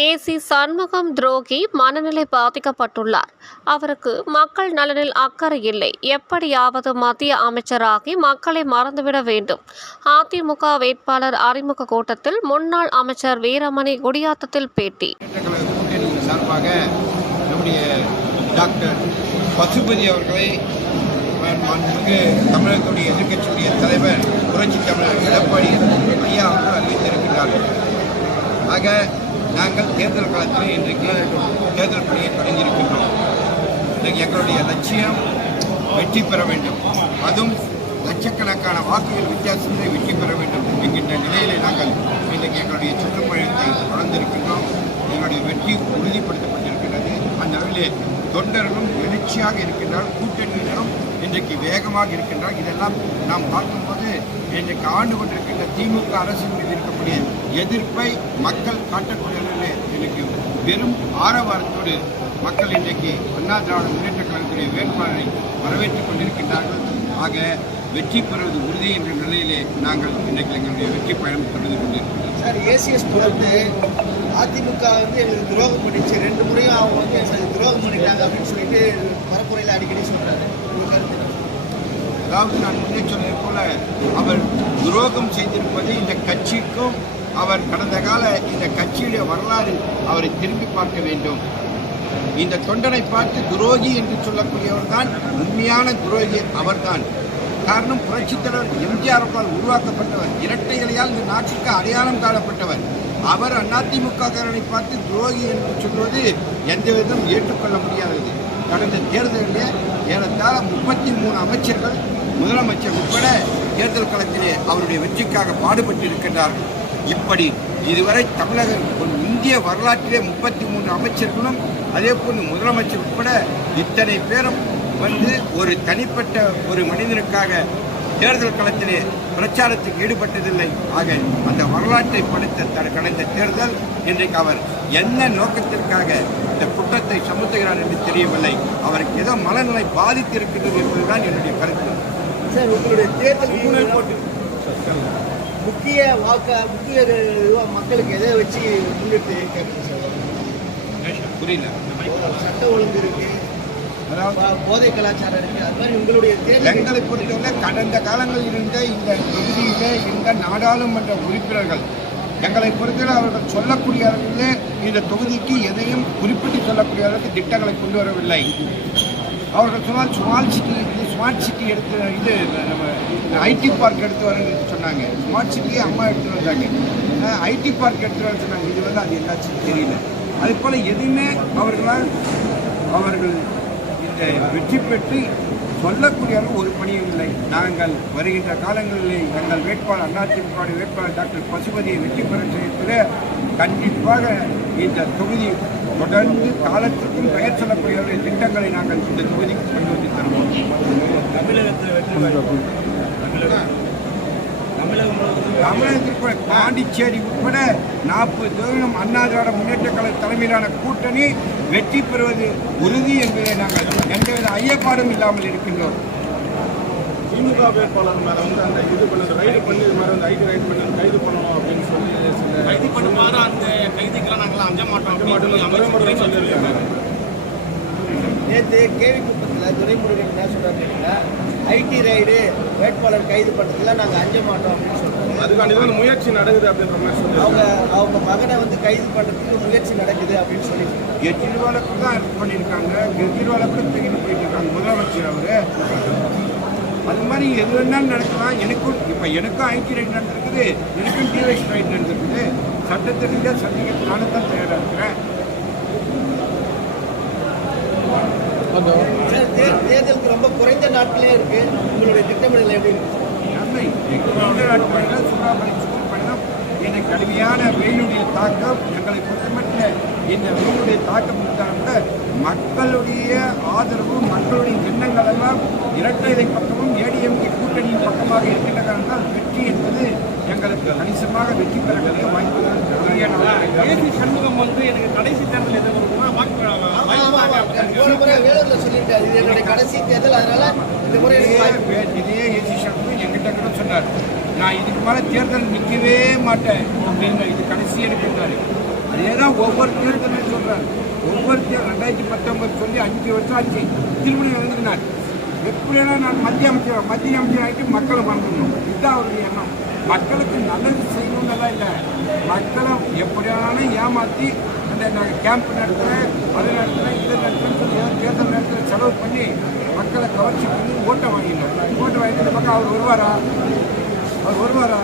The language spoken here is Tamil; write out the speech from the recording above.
ஏசி சண்முகம் துரோகி மனநிலை பாதிக்கப்பட்டுள்ளார். அவருக்கு மக்கள் நலனில் அக்கறை இல்லை. எப்படியாவது மத்திய அமைச்சராகி மக்களை மறந்துவிட வேண்டும். அதிமுக வேட்பாளர் அறிமுக கூட்டத்தில் முன்னாள் அமைச்சர் வீரமணி குடியாத்தத்தில் பேட்டி. சார்பாக நம்முடைய டாக்டர் பசுபதி அவர்களை தமிழகத்துடைய எதிர்கட்சியுடைய தலைவர் புரட்சி தமிழர் எடப்பாடி ஐயா அவர்கள் அறிவித்திருக்கிறார்கள். ஆக நாங்கள் தேர்தல் காலத்தில் இன்றைக்கு தேர்தல் பணியை தொடங்கியிருக்கின்றோம். இன்றைக்கு எங்களுடைய லட்சியம் வெற்றி பெற வேண்டும். அதுவும் லட்சக்கணக்கான வாக்குகள் வித்தியாசத்தில் வெற்றி பெற வேண்டும் என்கின்ற நிலையிலே நாங்கள் இன்றைக்கு எங்களுடைய சுற்றுப்பயணத்தை தொடர்ந்திருக்கின்றோம். எங்களுடைய வெற்றி உறுதிப்படுத்தப்பட்டிருக்கிறது அந்த அளவிலே தொண்டர்களும் எழுச்சியாக இருக்கின்றால் கூட்டணியில் இன்றைக்கு வேகமாக இருக்கின்றார். இதெல்லாம் நாம் பார்க்கும்போது இன்றைக்கு ஆண்டு கொண்டிருக்கின்ற திமுக அரசின் மீது இருக்கக்கூடிய எதிர்ப்பை மக்கள் காட்டக்கூடிய அளவில் இன்றைக்கு வெறும் ஆரவாரத்தோடு மக்கள் இன்றைக்கு அண்ணா திராவிட முன்னேற்ற கழகத்துடைய வேட்பாளரை வரவேற்றுக் கொண்டிருக்கின்றார்கள். ஆக வெற்றி பெறுவது உறுதி என்ற நிலையிலே நாங்கள் இன்றைக்கு எங்களுடைய வெற்றி பயணம் தொடர்ந்து கொண்டிருக்கிறோம் சார் ஏசிஎஸ் தொடர்ந்து அதிமுக வந்து எங்களுக்கு துரோகம் பண்ணிச்சு ரெண்டு முறையும் அவங்க வந்து எங்களுக்கு துரோகம் பண்ணிட்டாங்க அப்படின்னு சொல்லிட்டு பரப்புரையில் அடிக்கடி சொல்கிறாங்க அதாவது நான் முன்னே சொன்னது போல அவர் துரோகம் செய்திருப்பது இந்த கட்சிக்கும் அவர் கடந்த கால இந்த கட்சியுடைய வரலாறு அவரை திரும்பி பார்க்க வேண்டும். இந்த தொண்டனை பார்த்து துரோகி என்று சொல்லக்கூடியவர் தான் உண்மையான துரோகி அவர்தான். காரணம் புரட்சித் தலைவர் எம்ஜிஆர் உருவாக்கப்பட்டவர். இரட்டை இலையால் இந்த நாட்டிற்கு அடையாளம் காணப்பட்டவர். அவர் அதிமுககாரனை பார்த்து துரோகி என்று சொல்வது எந்த விதம் ஏற்றுக்கொள்ள முடியாதது. கடந்த தேர்தலிலே ஏறத்தாழ முப்பத்தி மூணு அமைச்சர்கள் முதலமைச்சர் உட்பட தேர்தல் களத்திலே அவருடைய வெற்றிக்காக பாடுபட்டு இருக்கின்றார்கள் இப்படி இதுவரை தமிழக ஒரு இந்திய வரலாற்றிலே முப்பத்தி மூன்று அமைச்சர்களும் அதே போன்று முதலமைச்சர் உட்பட இத்தனை பேரும் வந்து ஒரு தனிப்பட்ட ஒரு மனிதனுக்காக தேர்தல் களத்திலே பிரச்சாரத்துக்கு ஈடுபட்டதில்லை. ஆக அந்த வரலாற்றை படித்த கடந்த தேர்தல் இன்றைக்கு அவர் என்ன நோக்கத்திற்காக இந்த குற்றத்தை சுமத்துகிறார் என்று தெரியவில்லை. அவருக்கு ஏதோ மனநிலை பாதித்திருக்கிறது என்பதுதான் என்னுடைய கருத்து. சார் உங்களுடைய தேர்தல் முக்கிய வாக்க முக்கிய மக்களுக்கு எதை வச்சு முன்னிட்டு கேட்குறீங்க சார்? புரியல. சட்ட ஒழுங்கு இருக்கு. அதாவது ப- போதை கலாச்சாரம் இருக்கு. அது மாதிரி உங்களுடைய எங்களை பொறுத்தவரை கடந்த காலங்களில் இருந்த இந்த தொகுதியிலே இந்த நாடாளுமன்ற உறுப்பினர்கள் எங்களை பொறுத்தவரை அவர்கள் சொல்லக்கூடிய அளவிலே இந்த தொகுதிக்கு எதையும் குறிப்பிட்டு சொல்லக்கூடிய அளவுக்கு திட்டங்களை கொண்டு வரவில்லை. அவர்கள் சொன்னால் ஸ்மார்ட் சிட்டி இது ஸ்மார்ட் சிட்டி எடுத்து இது நம்ம ஐடி பார்க் எடுத்து வரணும்னு சொன்னாங்க. ஸ்மார்ட் சிட்டியை அம்மா எடுத்துட்டு வந்தாங்க. ஐடி பார்க் எடுத்து வர சொன்னாங்க. இது வந்து அது என்னாச்சுன்னு தெரியல. அதே போல் எதுவுமே அவர்களால் அவர்கள் வெற்றி பெற்று சொல்லக்கூடிய அளவு ஒரு பணியும் இல்லை. நாங்கள் வருகின்ற காலங்களில் எங்கள் வேட்பாளர் அதிமுக வேட்பாளர் டாக்டர் பசுபதியை வெற்றி பெற செய்யத்தில் கண்டிப்பாக இந்த தொகுதி தொடர்ந்து காலத்திற்கும் பெயர் சொல்லக்கூடிய திட்டங்களை நாங்கள் இந்த தொகுதிக்கு கொண்டு வந்து தருவோம். தமிழகத்திற்கு பாண்டிச்சேரி உட்பட நாற்பது தொகுதிகளும் அண்ணா திராவிட முன்னேற்ற கழக தலைமையிலான கூட்டணி வெற்றி பெறுவது உறுதி என்பதை நாங்கள் எந்தவித ஐயப்பாடும் இல்லாமல் இருக்கின்றோம். திமுக வேட்பாளர் மேல வந்து அந்த இது பண்ணது ரைடு பண்ணி இது மாதிரி வந்து ஐடி ரைடு பண்ணி கைது பண்ணணும் அப்படின்னு சொல்லி சில கைது பண்ணுமாறு அந்த கைதிக்கெல்லாம் நாங்களாம் அஞ்ச மாட்டோம் துரைமுருகன் துரைமுருகன் சொல்லியிருக்காங்க. நேற்று கேவி குப்பத்தில் துரைமுருகன் என்ன சொல்றாருன்னா ஐடி ரைடு வேட்பாளர் கைது பண்ணதுல நாங்கள் அஞ்ச மாட்டோம் அப்படின்னு சொல்றாங்க அதுக்காண்டி தான் முயற்சி நடக்குது அப்படின்ற மாதிரி அவங்க அவங்க மகனை வந்து கைது பண்ணுறதுக்கு முயற்சி நடக்குது அப்படின்னு சொல்லியிருக்காங்க கெஜ்ரிவாலுக்கு தான் இது பண்ணியிருக்காங்க. கெஜ்ரிவாலை கூட தூக்கிட்டு போயிட்டு இருக்காங்க முதலமைச்சர் அவரு. அது மாதிரி எது வேணாலும் நடக்கலாம். எனக்கும் இப்போ எனக்கும் ஐடி ரைட் நடந்திருக்குது. எனக்கும் டிவைஸ் ரைட் நடந்திருக்குது. சட்டத்திற்கு சந்திக்க நானும் தான் தயாராக இருக்கிறேன் தேர்தலுக்கு ரொம்ப குறைந்த நாட்களே இருக்கு. உங்களுடைய திட்டமிடல் எப்படி சூறாவளி சுற்று பயணம். இந்த கடுமையான வெயிலுடைய தாக்கம் எங்களை பொறுத்தமட்டில் இந்த வெயிலுடைய தாக்கம் இருந்தாங்க மக்களுடைய ஆதரவு மக்களுடைய எண்ணங்கள் எல்லாம் இரட்டை பக்கமும் ஏடிஎம்கே கூட்டணியின் பக்கமாக இருக்கின்ற காரணத்தால் வெற்றி என்பது எங்களுக்கு கணிசமாக வெற்றி பெறக்கூடிய வாய்ப்புகள் சண்முகம் வந்து எனக்கு கடைசி தேர்தல் எது வருதுன்னா வாக்கு இது என்னுடைய கடைசி தேர்தல். அதனால இந்த முறை இதே இதே எங்கிட்ட கூட சொன்னார். நான் இதுக்கு மேலே தேர்தல் நிற்கவே மாட்டேன் அப்படின்னு இது கடைசி எடுக்கிறாரு அதே தான் ஒவ்வொரு தேர்தலையும் சொல்கிறார் ஒவ்வொரு தேர்தல் ரெண்டாயிரத்தி பத்தொன்பது சொல்லி அஞ்சு வருஷம் ஆச்சு. திருமணம் எழுந்திருந்தார் எப்படியா நான் மத்திய அமைச்சர் மத்திய அமைச்சர் ஆகிட்டு மக்களை மறந்துடணும்? இதுதான் அவருடைய எண்ணம். மக்களுக்கு நல்லது செய்யணும்னெல்லாம் இல்லை. மக்களை எப்படியானாலும் ஏமாற்றி அந்த நாங்கள் கேம்ப் நடத்துகிறேன் அதை நடத்துகிறேன் இதை நடத்துகிறேன்னு சொல்லி ஏதோ தேர்தல் நேரத்தில் செலவு பண்ணி மக்களை கவர்ச்சி பண்ணி ஓட்டை வாங்கிடணும் ஓட்டை வாங்கிட்டு பக்கம் அவர் வருவாரா? அவர் வருவாரா?